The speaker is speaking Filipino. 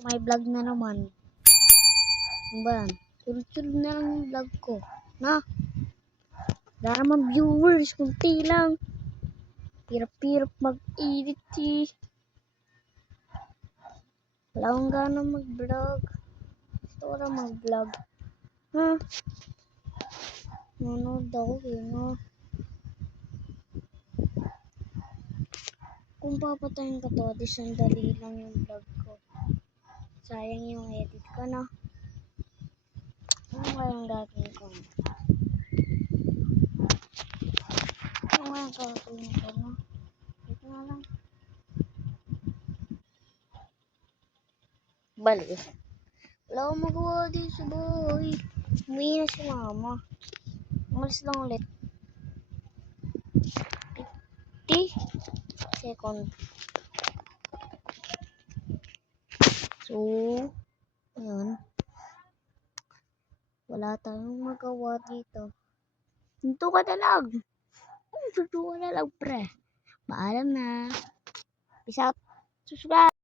May vlog na naman. Ano ba yan? Sunod-sunod na lang yung vlog ko. Na? Wala naman viewers. Kunti lang. Hirap-hirap mag-edit eh. Wala akong gana mag-vlog. Gusto ko lang mag-vlog. Ha? Nanonood ako eh, no? Kung papatayin ka to, di sandali lang yung vlog ko. Sayang yung edit ko, no? Ano kayang gagawin ko? Ano kayang gagawin ko, no? Ito na lang. Bali. Wala akong magawa din sa bahay. Umuwi na si mama. Umalis lang ulit. 50 second. So, ayun. Wala tayong magawa dito. Hinto ka na lang. Hinto ka na lang, pre. Paalam na. Peace out. Subscribe.